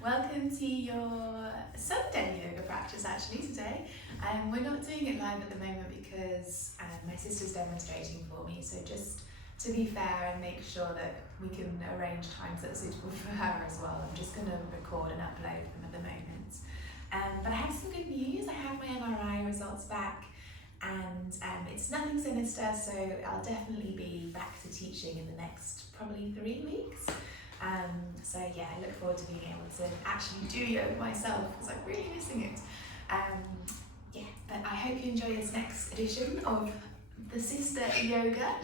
Welcome to your Sunday yoga practice actually today. We're not doing it live at the moment because my sister's demonstrating for me, so just to be fair and make sure that we can arrange times that are suitable for her as well, I'm just going to record and upload them at the moment. But I have some good news. I have my MRI results back and it's nothing sinister, so I'll definitely be back to teaching in the next probably 3 weeks. So yeah, I look forward to being able to actually do yoga myself because I'm really missing it. Yeah, but I hope you enjoy this next edition of the Sister Yoga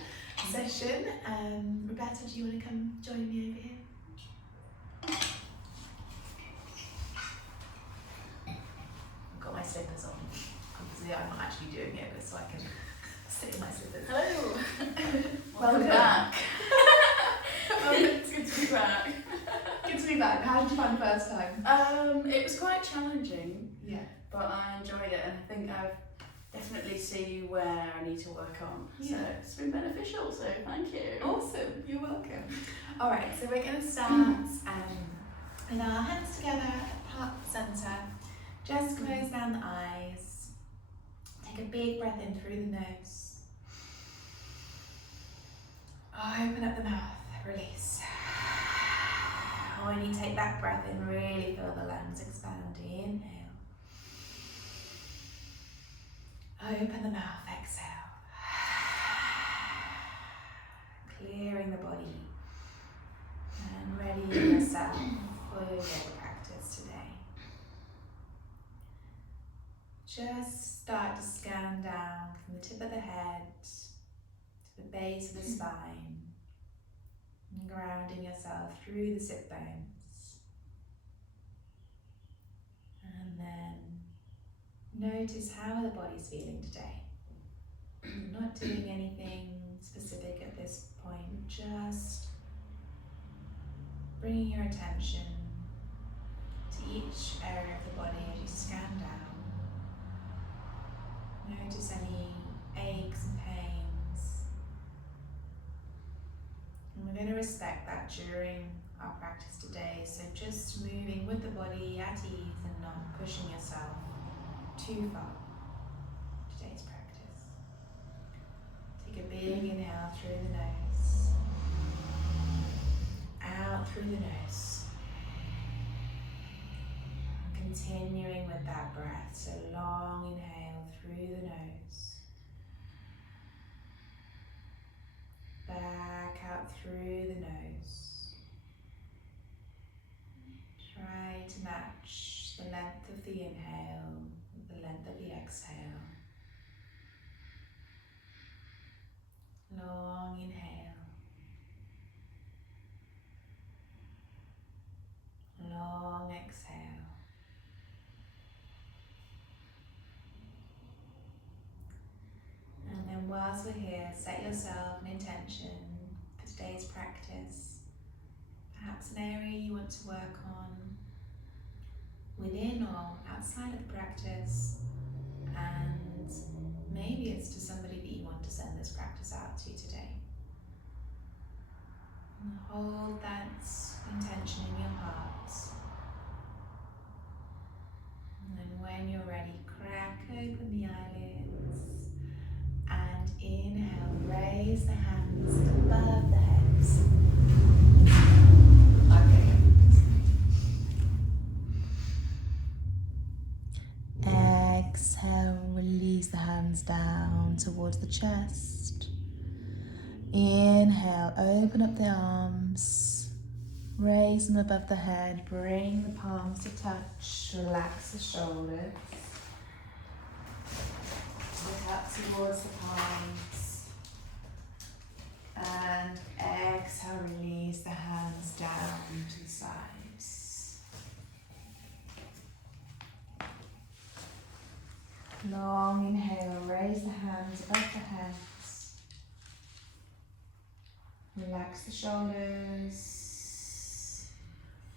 session. Roberta, do you want to come join me over here? I've got my slippers on. Obviously I'm not actually doing yoga, so I can sit in my slippers. Hello! Welcome back. It's good to be back. Good to be back. How did you find the first time? It was quite challenging, Yeah. but I enjoyed it, and I think I've definitely see where I need to work on. So Yeah. it's been beneficial, so thank you. Awesome, you're welcome. Alright, so we're going to start with our hands together, apart the centre. Just close down the eyes. Take a big breath in through the nose. Open up the mouth, release. When you take that breath in, really feel the lungs expand. Inhale. Open the mouth, exhale. Clearing the body and readying yourself for your yoga practice today. Just start to scan down from the tip of the head to the base of the spine, and grounding yourself through the sit bones. And then notice how the body's feeling today. You're not doing anything specific at this point, just bringing your attention to each area of the body as you scan down. Notice any aches and pains. And we're going to respect that during our practice today, so just moving with the body at ease and not pushing yourself too far. Today's practice. Take a big inhale through the nose, out through the nose. Continuing with that breath, so long inhale through the nose, back out through the nose. Try to match the length of the inhale with the length of the exhale. Long inhale, long exhale. And then whilst we're here, set yourself an intention for today's practice. Perhaps an area you want to work on within or outside of the practice, and maybe it's to somebody that you want to send this practice out to today. And hold that intention in your heart. And then when you're ready, crack open the eyelids and inhale, raise the hands above the heads. Exhale, release the hands down towards the chest. Inhale, open up the arms, raise them above the head, bring the palms to touch, relax the shoulders. Look up towards the palms. And exhale, release the hands down to the sides. Long inhale, raise the hands above the heads. Relax the shoulders.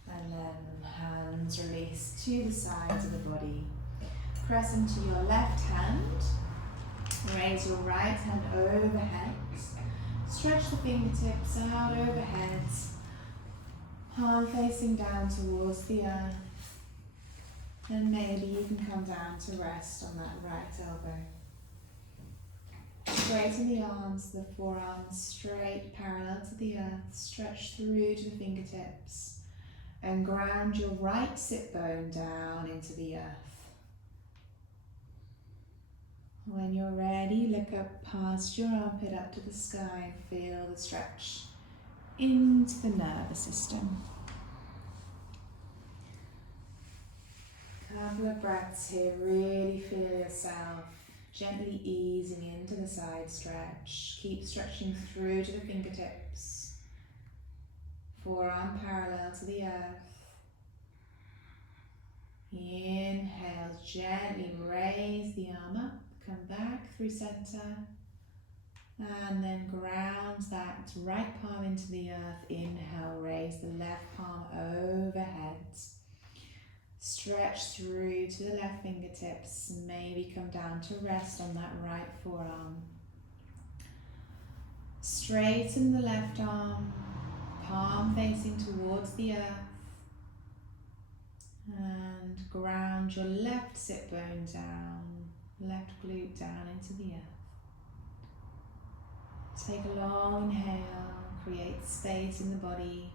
And then hands release to the sides of the body. Press into your left hand. Raise your right hand overhead. Stretch the fingertips out overhead. palm facing down towards the earth. And maybe you can come down to rest on that right elbow. Straighten the arms, the forearms straight parallel to the earth. Stretch through to the fingertips. And ground your right sit bone down into the earth. When you're ready, look up past your armpit up to the sky and feel the stretch into the nervous system. Couple of breaths here, really feel yourself gently easing into the side stretch. Keep stretching through to the fingertips. Forearm parallel to the earth. Inhale, gently raise the arm up, come back through center. And then ground that right palm into the earth. Inhale, raise the left palm overhead. Stretch through to the left fingertips. Maybe come down to rest on that right forearm. Straighten the left arm, palm facing towards the earth. And ground your left sit bone down, left glute down into the earth. Take a long inhale, create space in the body.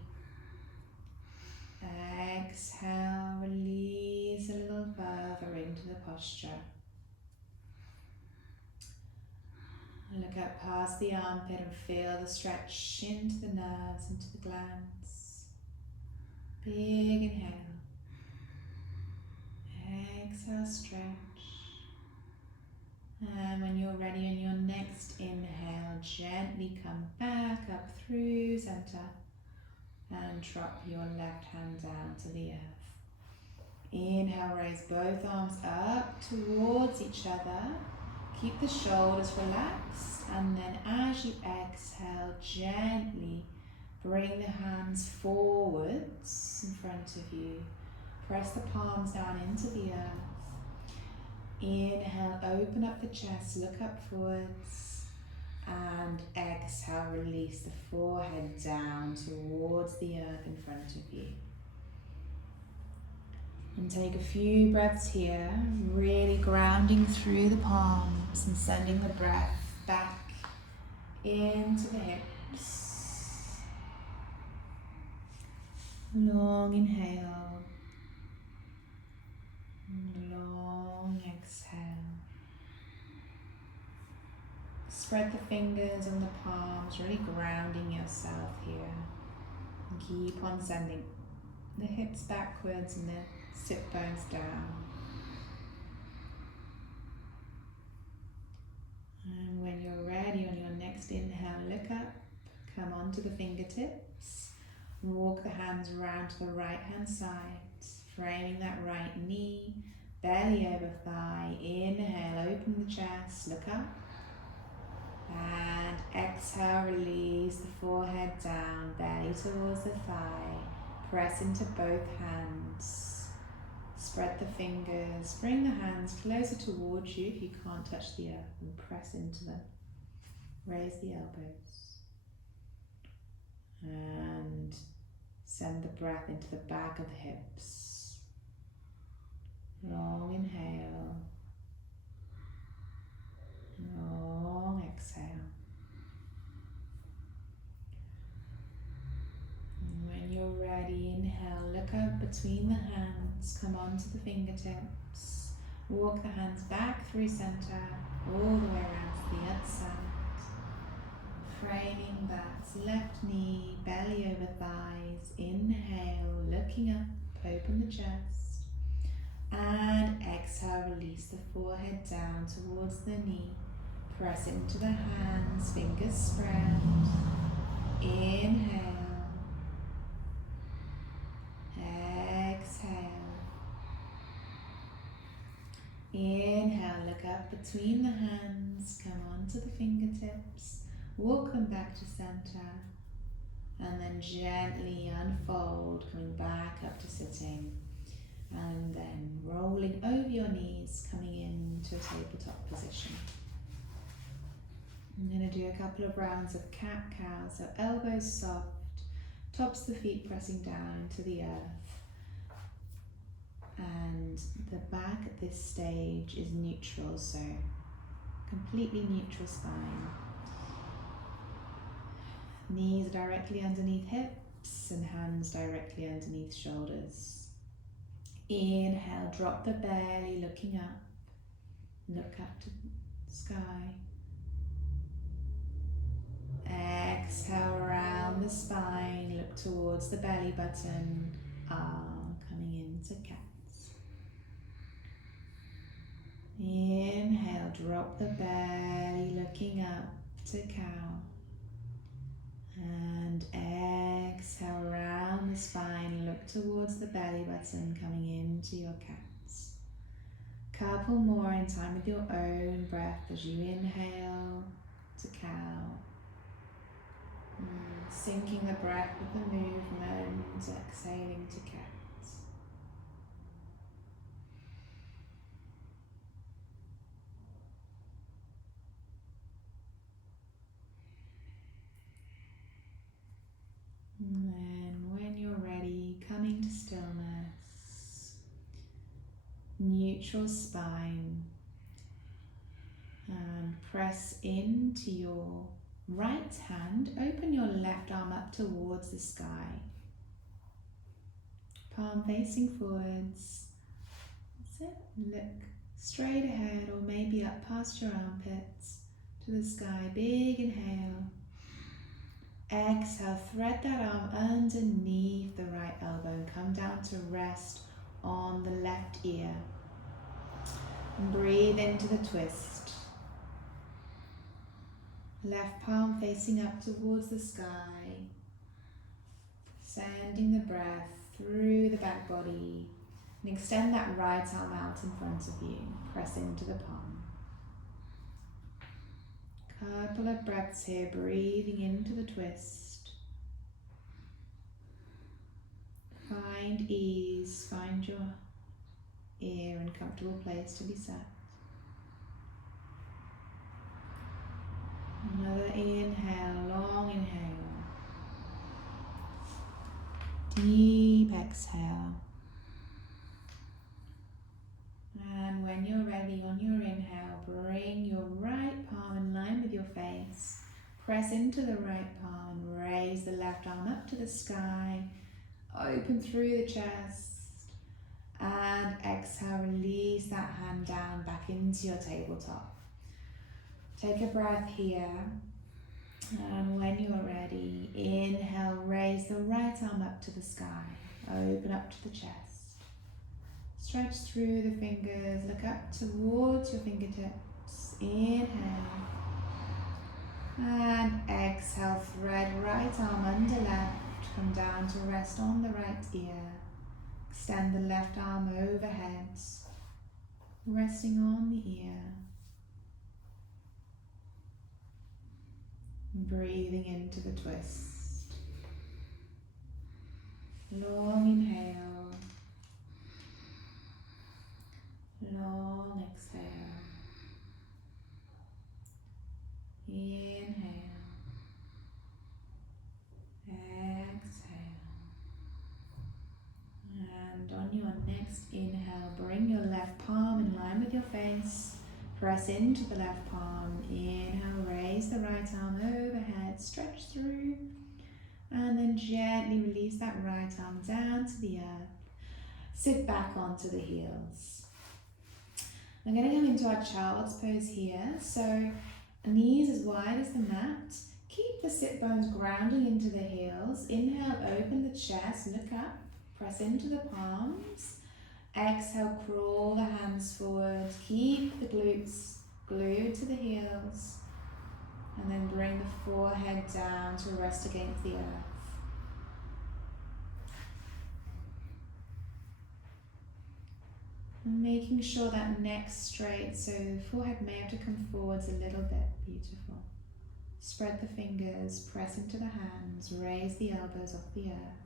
Exhale, release a little further into the posture. Look up past the armpit and feel the stretch into the nerves, into the glands. Big inhale. Exhale, stretch. And when you're ready on your next inhale, gently come back up through center and drop your left hand down to the earth. Inhale, raise both arms up towards each other. Keep the shoulders relaxed, and then as you exhale, gently bring the hands forwards in front of you. Press the palms down into the earth. Inhale, open up the chest, look up forwards. And exhale, release the forehead down towards the earth in front of you. And take a few breaths here, really grounding through the palms and sending the breath back into the hips. Long inhale. Long exhale. Spread the fingers on the palms, really grounding yourself here. And keep on sending the hips backwards and the sit bones down. And when you're ready on your next inhale, look up, come onto the fingertips, walk the hands around to the right hand side, framing that right knee, belly over thigh. Inhale, open the chest, look up. And exhale, release the forehead down, belly towards the thigh. Press into both hands. Spread the fingers, bring the hands closer towards you if you can't touch the earth, and press into them. Raise the elbows. And send the breath into the back of the hips. Long inhale. Long exhale. And when you're ready, inhale, look up between the hands, come onto the fingertips, walk the hands back through center, all the way around to the other side. Framing that left knee, belly over thighs. Inhale, looking up, open the chest. And exhale, release the forehead down towards the knee. Press into the hands, fingers spread. Inhale. Exhale. Inhale, look up between the hands, come onto the fingertips, walk them back to center, and then gently unfold, coming back up to sitting, and then rolling over your knees, coming into a tabletop position. I'm going to do a couple of rounds of cat-cow, so elbows soft, Tops of the feet pressing down into the earth. And the back at this stage is neutral, so completely neutral spine. Knees directly underneath hips and hands directly underneath shoulders. Inhale, drop the belly, looking up. Look up to the sky. Exhale around the spine, look towards the belly button, arm coming into cats. Inhale, drop the belly, looking up to cow. And exhale around the spine, look towards the belly button, coming into your cats. Couple more in time with your own breath as you inhale to cow. Syncing the breath with the movement, exhaling to cats. And then when you're ready, coming to stillness, neutral spine, and press into your right hand, open your left arm up towards the sky. Palm facing forwards. That's it. Look straight ahead or maybe up past your armpits to the sky. Big inhale. Exhale, thread that arm underneath the right elbow and come down to rest on the left ear. And breathe into the twist. Left palm facing up towards the sky, sending the breath through the back body, and extend that right arm out in front of you. Press into the palm. Couple of breaths here, breathing into the twist. Find ease, find your ear and comfortable place to be sat. Another inhale, long inhale. Deep exhale. And when you're ready on your inhale, bring your right palm in line with your face. Press into the right palm and raise the left arm up to the sky. Open through the chest. And exhale, release that hand down back into your tabletop. Take a breath here, and when you're ready, inhale, raise the right arm up to the sky, open up to the chest. Stretch through the fingers, look up towards your fingertips, inhale, and exhale, thread right arm under left, come down to rest on the right ear. Extend the left arm overhead, resting on the ear. Breathing into the twist. Long inhale. Long exhale. Inhale. Exhale. And on your next inhale, bring your left palm in line with your face. Press into the left palm. Inhale, raise the right arm overhead, stretch through, and then gently release that right arm down to the earth. Sit back onto the heels. I'm going to go into our child's pose here. So knees as wide as the mat. Keep the sit bones grounding into the heels. Inhale, open the chest, look up, press into the palms. Exhale, crawl the hands forward, keep the glutes glued to the heels, and then bring the forehead down to rest against the earth. And making sure that neck's straight, so the forehead may have to come forwards a little bit. Beautiful. Spread the fingers, press into the hands, raise the elbows off the earth.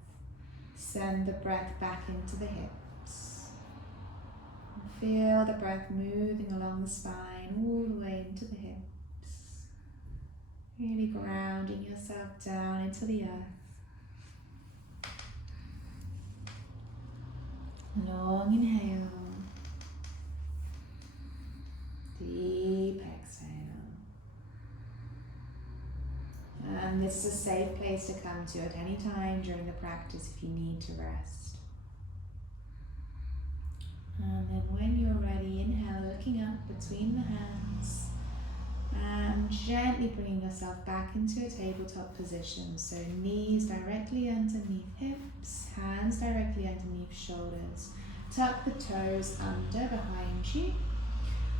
Send the breath back into the hips. Feel the breath moving along the spine, all the way into the hips. Really grounding yourself down into the earth. Long inhale. Deep exhale. And this is a safe place to come to at any time during the practice if you need to rest. And then when you're ready, inhale, looking up between the hands and gently bringing yourself back into a tabletop position. So knees directly underneath hips, hands directly underneath shoulders. Tuck the toes under behind you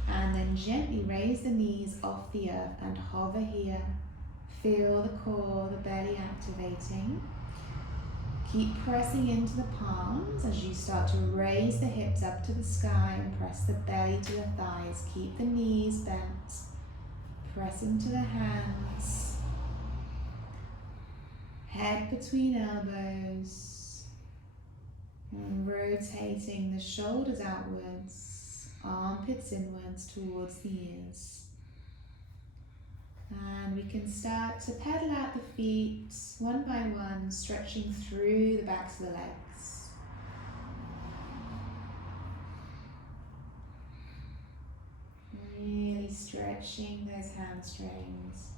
and then gently raise the knees off the earth and hover here. Feel the core, the belly activating. Keep pressing into the palms as you start to raise the hips up to the sky and press the belly to the thighs. Keep the knees bent. Press into the hands. Head between elbows. And rotating the shoulders outwards, armpits inwards towards the ears. And we can start to pedal out the feet one by one, stretching through the backs of the legs. Really stretching those hamstrings.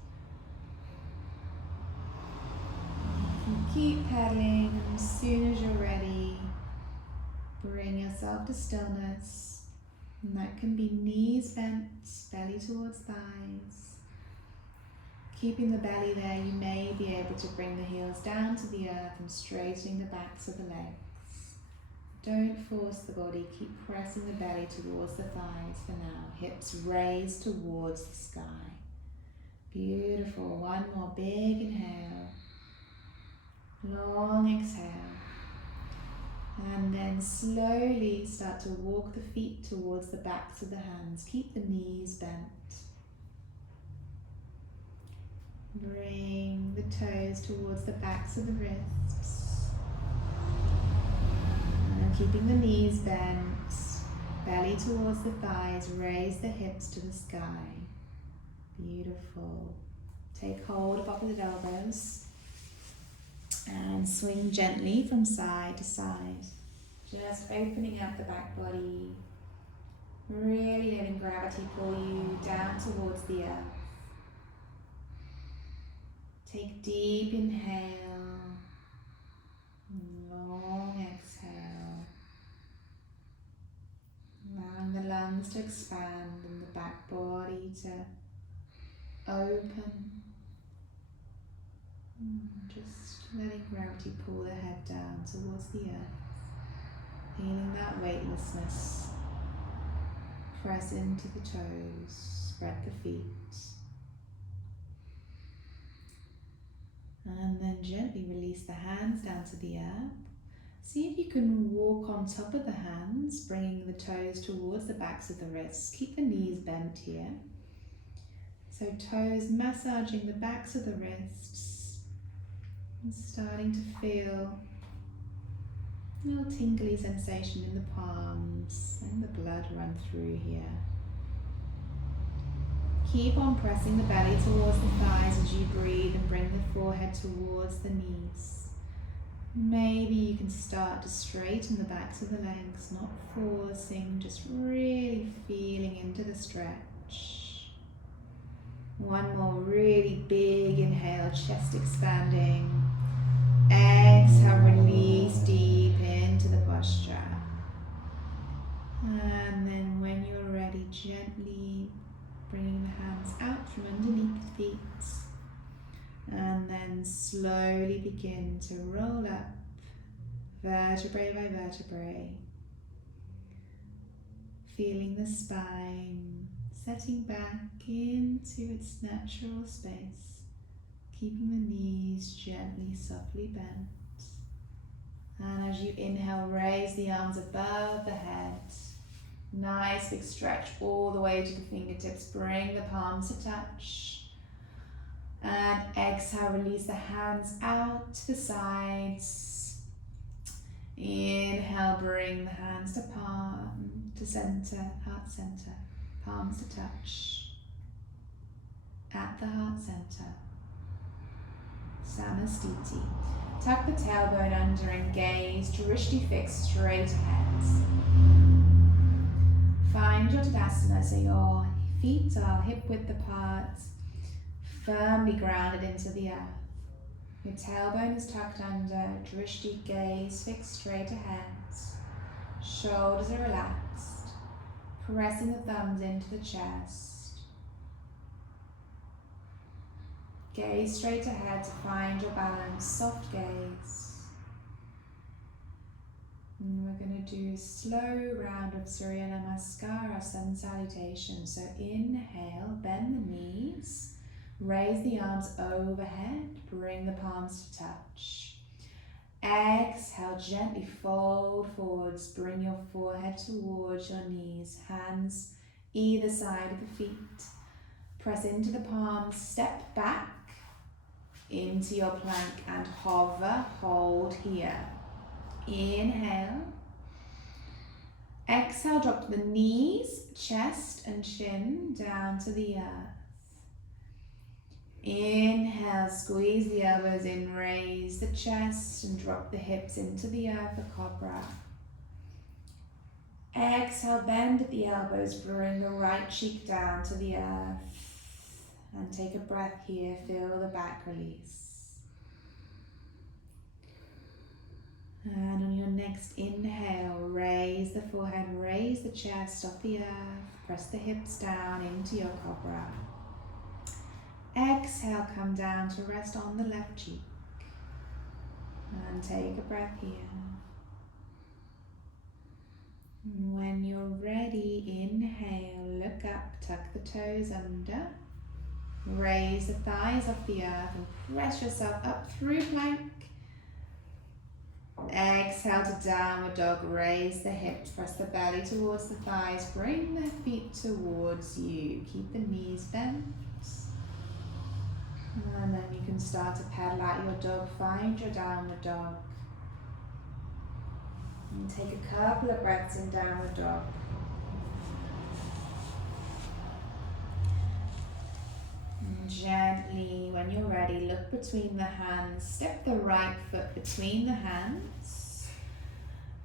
And keep pedaling, and as soon as you're ready, bring yourself to stillness. And that can be knees bent, belly towards thighs. Keeping the belly there, you may be able to bring the heels down to the earth and straightening the backs of the legs. Don't force the body, keep pressing the belly towards the thighs for now. Hips raised towards the sky. Beautiful. One more big inhale. Long exhale. And then slowly start to walk the feet towards the backs of the hands. Keep the knees bent. Bring the toes towards the backs of the wrists. And keeping the knees bent, belly towards the thighs, raise the hips to the sky. Beautiful. Take hold of opposite elbows and swing gently from side to side. Just opening up the back body, really letting gravity pull you down towards the earth. Take deep inhale, long exhale, allowing the lungs to expand and the back body to open. Just letting gravity pull the head down towards the earth, feeling that weightlessness. Press into the toes, spread the feet. And then gently release the hands down to the earth. See if you can walk on top of the hands, bringing the toes towards the backs of the wrists. Keep the knees bent here. So toes massaging the backs of the wrists. And starting to feel a little tingly sensation in the palms and the blood run through here. Keep on pressing the belly towards the thighs as you breathe and bring the forehead towards the knees. Maybe you can start to straighten the backs of the legs, not forcing, just really feeling into the stretch. One more really big inhale, chest expanding. Exhale, release deep into the posture. And then when you're ready, gently bringing the hands out from underneath the feet, and then slowly begin to roll up vertebrae by vertebrae, feeling the spine setting back into its natural space, keeping the knees gently, softly bent. And as you inhale, raise the arms above the head. Nice big stretch all the way to the fingertips. Bring the palms to touch. And exhale, release the hands out to the sides. Inhale, bring the hands to palm, to center, heart center. Palms to touch. At the heart center. Samastiti. Tuck the tailbone under and gaze drishti fixed straight ahead. Find your Tadasana so your feet are hip width apart, firmly grounded into the earth. Your tailbone is tucked under, drishti gaze fixed straight ahead. Shoulders are relaxed, pressing the thumbs into the chest. Gaze straight ahead to find your balance, soft gaze. And we're going to do a slow round of Surya Namaskara, sun salutation. So inhale, bend the knees, raise the arms overhead, bring the palms to touch. Exhale, gently fold forwards, bring your forehead towards your knees, hands either side of the feet. Press into the palms, step back into your plank and hover, hold here. Inhale. Exhale, drop the knees, chest and chin down to the earth. Inhale, squeeze the elbows in, raise the chest and drop the hips into the earth for cobra. Exhale, bend at the elbows, bring the right cheek down to the earth. And take a breath here, feel the back release. And on your next inhale, raise the forehead, raise the chest off the earth, press the hips down into your cobra. Exhale, come down to rest on the left cheek. And take a breath here. And when you're ready, inhale, look up, tuck the toes under. Raise the thighs off the earth and press yourself up through plank. Exhale to downward dog, raise the hips, press the belly towards the thighs, bring the feet towards you. Keep the knees bent. And then you can start to pedal out your dog, find your downward dog. And take a couple of breaths in downward dog. And gently, when you're ready, look between the hands. Step the right foot between the hands.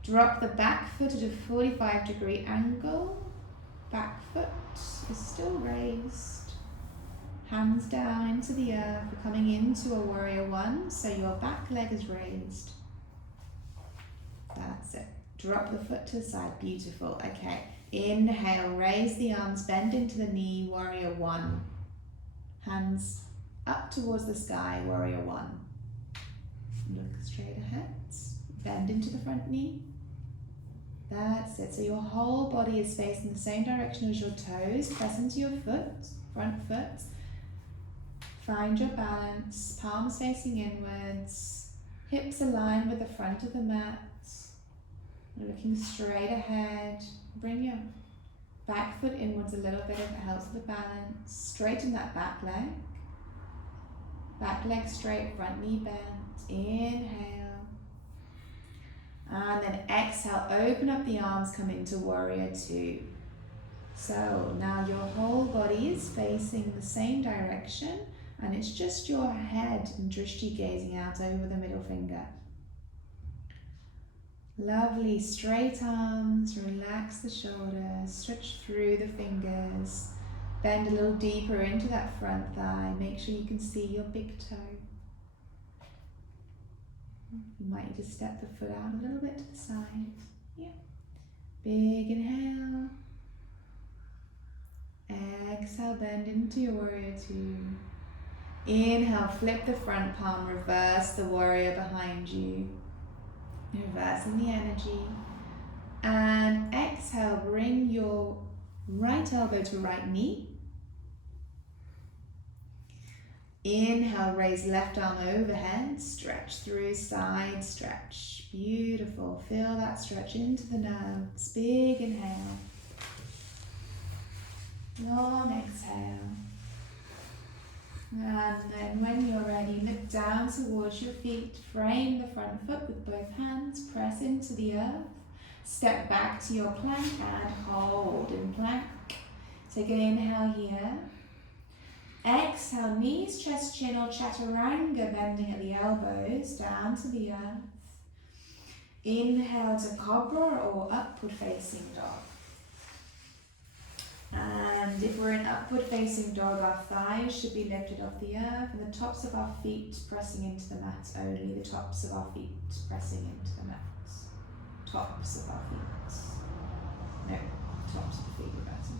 Drop the back foot at a 45-degree angle. Back foot is still raised. Hands down into the earth, we're coming into a warrior one, so your back leg is raised. That's it. Drop the foot to the side, beautiful. Okay, inhale, raise the arms, bend into the knee, warrior one. Hands up towards the sky, warrior one. Look straight ahead, bend into the front knee. That's it, so your whole body is facing the same direction as your toes. Press into your foot, front foot. Find your balance, palms facing inwards, hips aligned with the front of the mat. You're looking straight ahead. Bring your back foot inwards a little bit if it helps with the balance. Straighten that back leg. Back leg straight, front knee bent. Inhale. And then exhale, open up the arms, come into warrior two. So now your whole body is facing the same direction. And it's just your head and drishti gazing out over the middle finger. Lovely, straight arms, relax the shoulders, stretch through the fingers, bend a little deeper into that front thigh, make sure you can see your big toe. You might need to step the foot out a little bit to the side. Yeah. Big inhale. Exhale, bend into your warrior two. Inhale, flip the front palm, reverse the warrior behind you. Reversing the energy. And exhale, bring your right elbow to right knee. Inhale, raise left arm overhead, stretch through side stretch. Beautiful, feel that stretch into the nerves. Big inhale. Long exhale. And then when you're ready, look down towards your feet, frame the front foot with both hands, press into the earth, step back to your plank and hold in plank. Take an inhale here. Exhale, knees, chest, chin or chaturanga, bending at the elbows, down to the earth. Inhale to cobra or upward facing dog. And if we're in upward facing dog, our thighs should be lifted off the earth and the tops of our feet pressing into the mat only. The tops of our feet pressing into the mat. Tops of our feet. No, tops of the feet are better.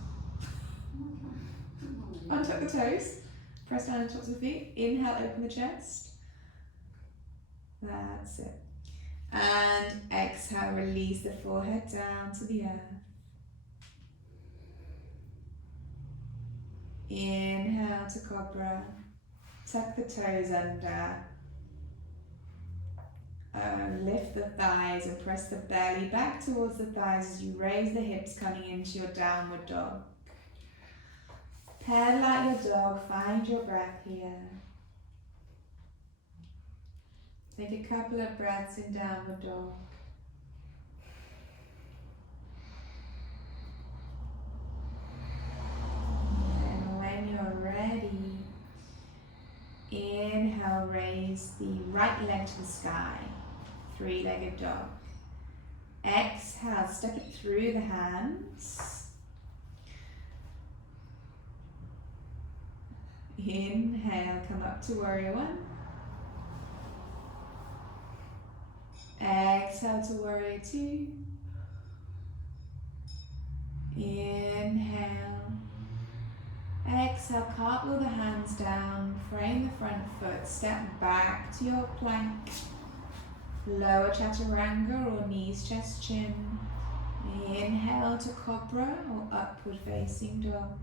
Untuck the toes. Press down on the tops of the feet. Inhale, open the chest. That's it. And exhale, release the forehead down to the earth. Inhale to cobra. Tuck the toes under. Lift the thighs and press the belly back towards the thighs as you raise the hips, coming into your downward dog. Pedal out your dog, find your breath here. Take a couple of breaths in downward dog. And when you're ready, inhale, raise the right leg to the sky, three-legged dog. Exhale, step it through the hands. Inhale, come up to warrior one. Exhale to warrior two. Inhale. Exhale, cartwheel the hands down, frame the front foot, step back to your plank. Lower chaturanga or knees, chest, chin. Inhale to cobra or upward facing dog.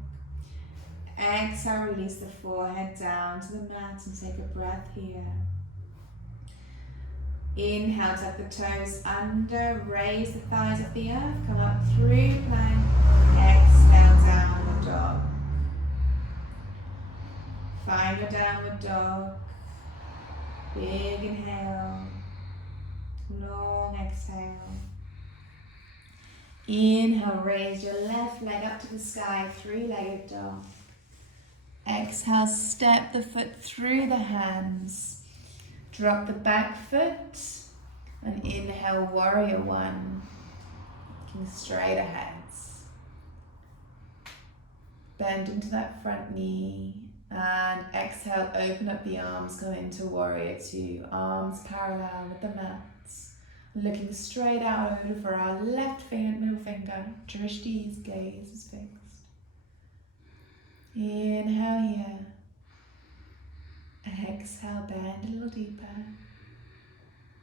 Exhale, release the forehead down to the mat and take a breath here. Inhale, tuck the toes under, raise the thighs off the earth, come up through plank. Exhale, downward dog. Find your downward dog. Big inhale, long exhale. Inhale, raise your left leg up to the sky, three-legged dog. Exhale, step the foot through the hands. Drop the back foot and inhale, warrior one. Looking straight ahead. Bend into that front knee and exhale, open up the arms, go into warrior two. Arms parallel with the mat. Looking straight out over our left middle finger. Drishti's gaze is fixed. Inhale here. Exhale, bend a little deeper.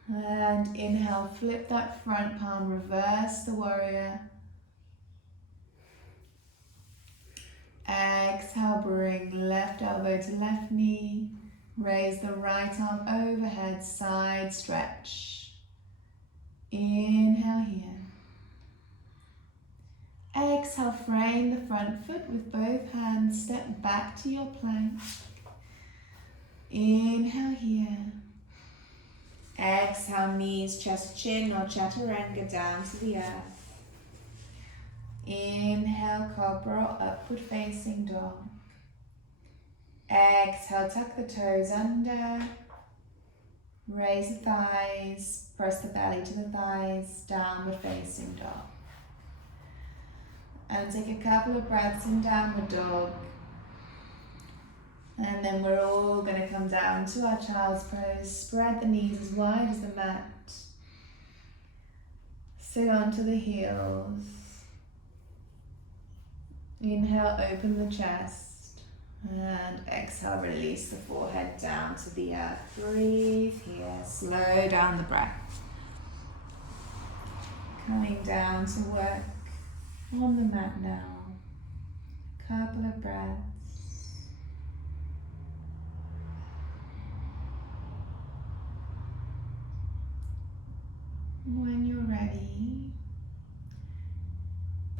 And inhale, flip that front palm, reverse the warrior. Exhale, bring left elbow to left knee. Raise the right arm overhead, side stretch. Inhale here. Exhale, frame the front foot with both hands, step back to your plank. Inhale here. Exhale, knees, chest, chin or chaturanga down to the earth. Inhale, cobra or upward facing dog. Exhale, tuck the toes under. Raise the thighs, press the belly to the thighs, downward facing dog. And take a couple of breaths in downward dog. And then we're all going to come down to our child's pose. Spread the knees as wide as the mat. Sit onto the heels. Inhale, open the chest. And exhale, release the forehead down to the earth. Breathe here. Slow down the breath. Coming down to work on the mat now. Couple of breaths. When you're ready,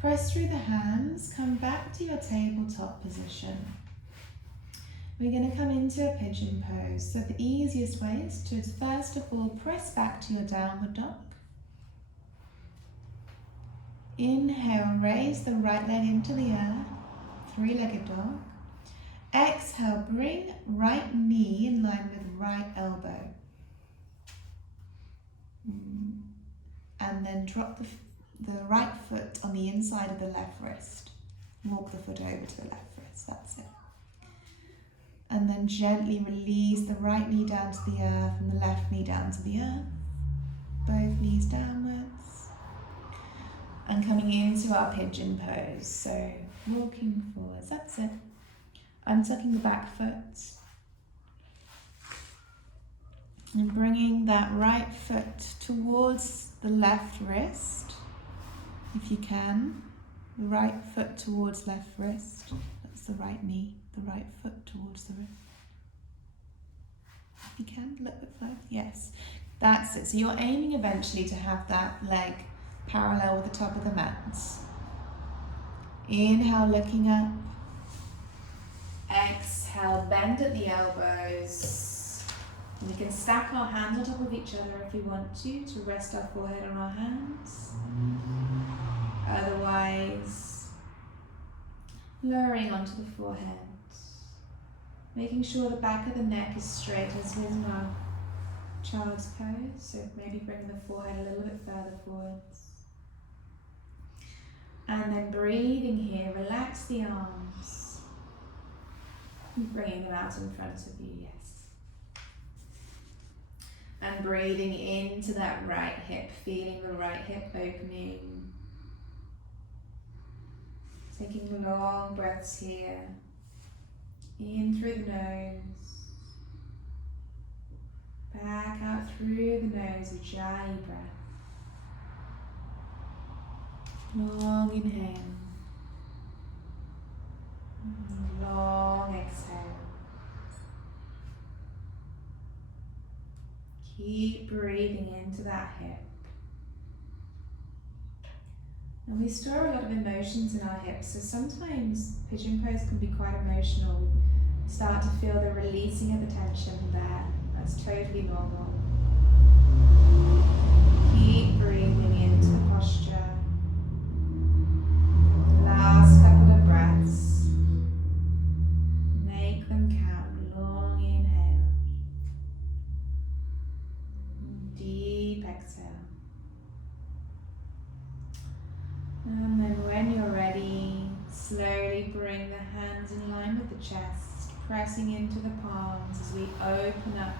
press through the hands, come back to your tabletop position. We're going to come into a pigeon pose. So the easiest way is to first of all press back to your downward dog. Inhale, raise the right leg into the earth, three-legged dog. Exhale, bring right knee in line with right elbow. And then drop the right foot on the inside of the left wrist. Walk the foot over to the left wrist, that's it. And then gently release the right knee down to the earth and the left knee down to the earth. Both knees downwards. And coming into our pigeon pose, so walking forwards, that's it. Untucking the back foot. And bringing that right foot towards the left wrist, if you can. The right foot towards left wrist. That's the right knee. The right foot towards the wrist. If you can, a little bit further. Yes, that's it. So you're aiming eventually to have that leg parallel with the top of the mat. Inhale, looking up. Exhale, bend at the elbows. And we can stack our hands on top of each other if we want to rest our forehead on our hands. Otherwise, lowering onto the forehead. Making sure the back of the neck is straight as is in our child's pose. So maybe bring the forehead a little bit further forwards. And then breathing here, relax the arms. Bringing them out in front of you, yes. And breathing into that right hip, feeling the right hip opening. Taking long breaths here. In through the nose. Back out through the nose, Ujjayi breath. Long inhale. Long exhale. Keep breathing into that hip. And we store a lot of emotions in our hips, so sometimes pigeon pose can be quite emotional. We start to feel the releasing of the tension there. That's totally normal. Keep breathing into the posture. Last couple of breaths. Make them count. Long inhale. Deep exhale. And then when you're ready, slowly bring the hands in line with the chest, pressing into the palms as we open up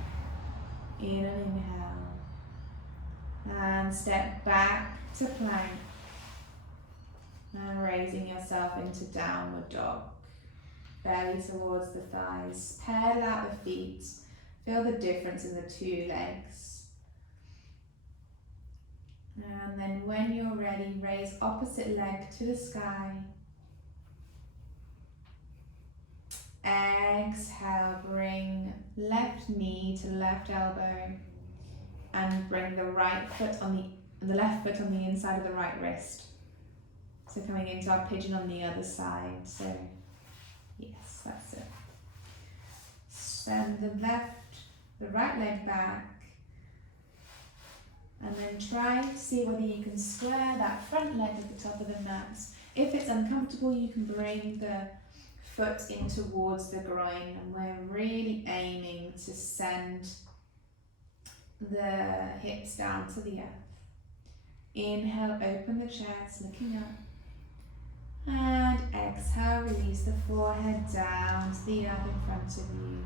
in an inhale. And step back to plank. And raising yourself into downward dog. Belly towards the thighs. Pedal out the feet. Feel the difference in the two legs. And then when you're ready, raise opposite leg to the sky. Exhale, bring left knee to left elbow. And bring the right foot on the left foot on the inside of the right wrist. So coming into our pigeon on the other side. So yes, that's it. Send the right leg back. And then try to see whether you can square that front leg at the top of the mat. If it's uncomfortable, you can bring the foot in towards the groin. And we're really aiming to send the hips down to the earth. Inhale, open the chest, looking up. And exhale, release the forehead down to the earth in front of you.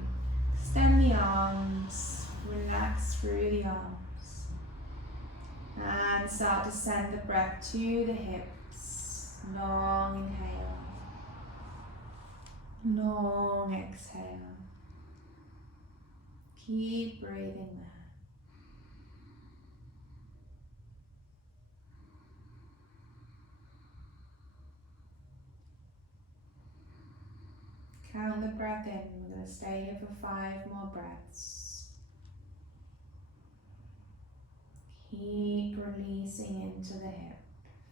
Extend the arms, relax through the arms. And start to send the breath to the hips. Long inhale. Long exhale. Keep breathing there. Count the breath in. We're going to stay here for 5 more breaths. Keep releasing into the hip,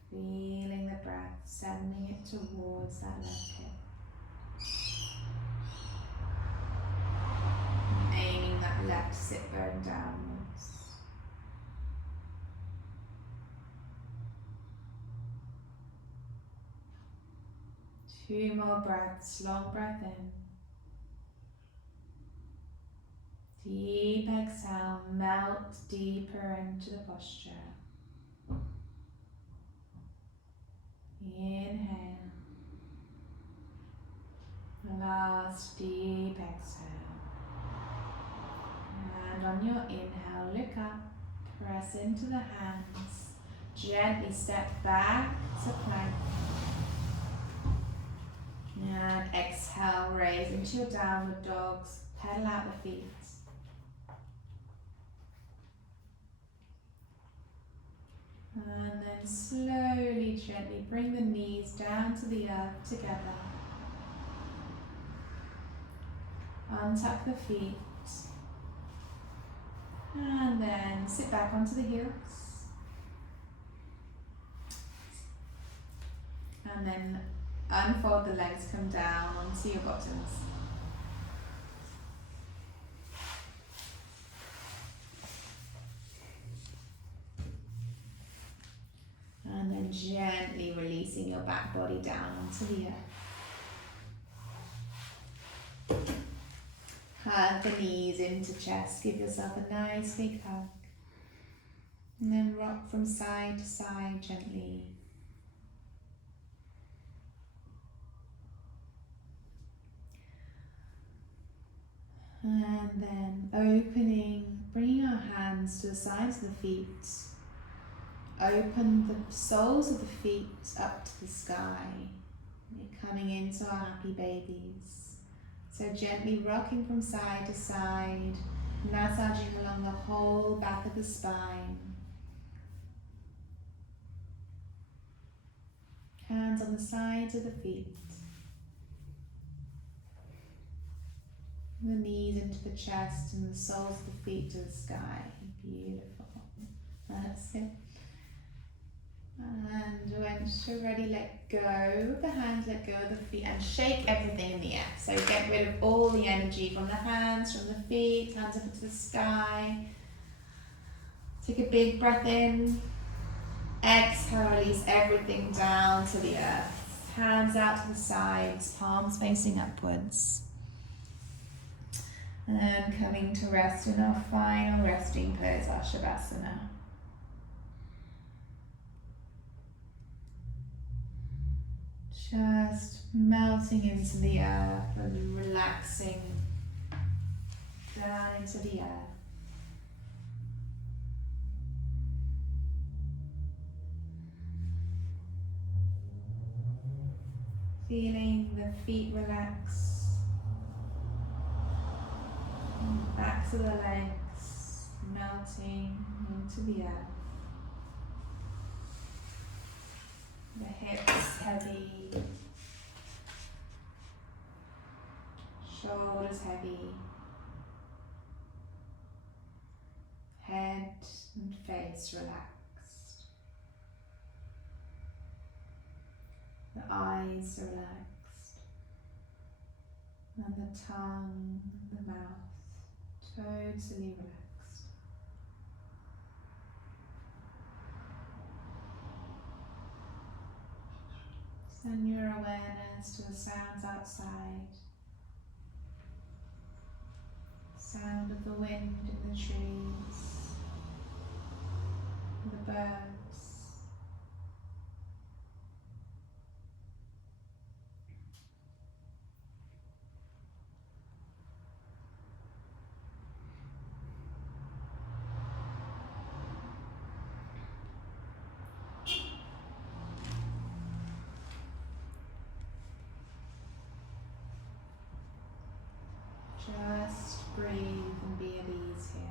feeling the breath, sending it towards that left hip. And aiming that left sit bone downwards. Two more breaths, long breath in. Deep exhale, melt deeper into the posture. Inhale. Last deep exhale. And on your inhale, look up, press into the hands. Gently step back to plank. And exhale, raise into your downward dogs. Pedal out the feet. And then slowly, gently bring the knees down to the earth together. Untuck the feet. And then sit back onto the heels. And then unfold the legs, come down onto your bottoms. And then gently releasing your back body down onto the earth. Hug the knees into chest, give yourself a nice big hug. And then rock from side to side gently. And then opening, bringing our hands to the sides of the feet. Open the soles of the feet up to the sky. We're coming into our happy babies. So gently rocking from side to side, massaging along the whole back of the spine. Hands on the sides of the feet. The knees into the chest and the soles of the feet to the sky. Beautiful. That's it. And once you're ready, let go of the hands, let go of the feet, and shake everything in the air. So get rid of all the energy from the hands, from the feet, hands up into the sky. Take a big breath in. Exhale, release everything down to the earth. Hands out to the sides, palms facing upwards. And coming to rest in our final resting pose, our Shavasana. Just melting into the earth and relaxing down into the earth. Feeling the feet relax, and back to the legs, melting into the earth. The hips heavy, shoulders heavy, head and face relaxed. The eyes relaxed, and the tongue and the mouth totally relaxed. Send your awareness to the sounds outside. Sound of the wind in the trees, the birds. Just breathe and be at ease here.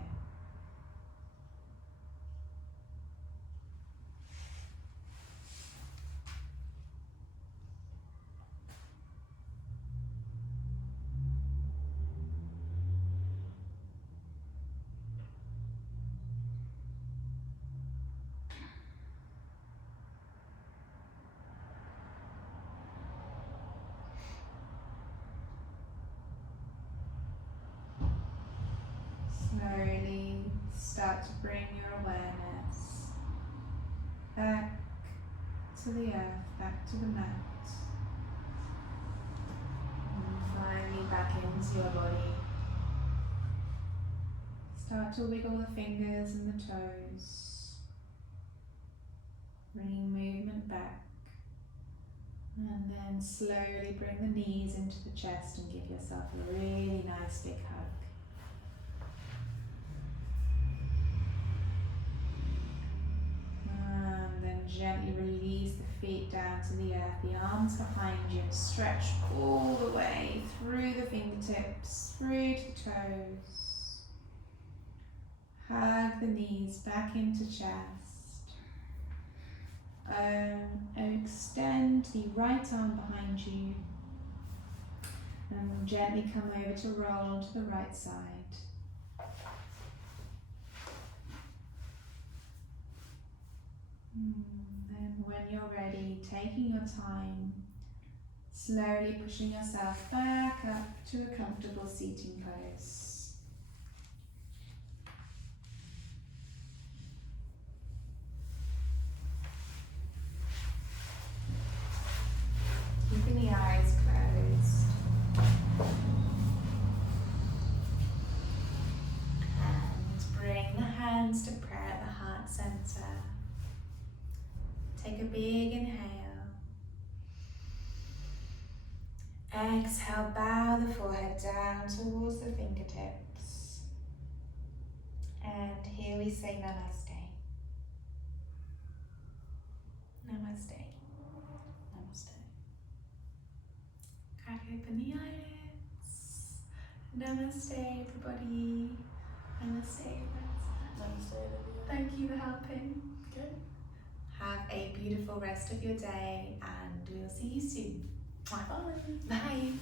Slowly start to bring your awareness back to the earth, back to the mat. And finally back into your body. Start to wiggle the fingers and the toes, bringing movement back, and then slowly bring the knees into the chest and give yourself a really nice big hug. And then gently release the feet down to the earth, the arms behind you, and stretch all the way through the fingertips, through to the toes. Hug the knees back into chest. Extend the right arm behind you and gently come over to roll onto the right side. Then when you're ready, taking your time, slowly pushing yourself back up to a comfortable seating pose. Keeping the eyes closed. And bring the hands to prayer at the heart center. Take a big inhale. Exhale, bow the forehead down towards the fingertips. And here we say namaste. Namaste. Namaste. Crack open the eyelids. Namaste, everybody. Namaste, friends. Namaste, Olivia. Thank you for helping. Good. Have a beautiful rest of your day, and we'll see you soon. Bye. Bye.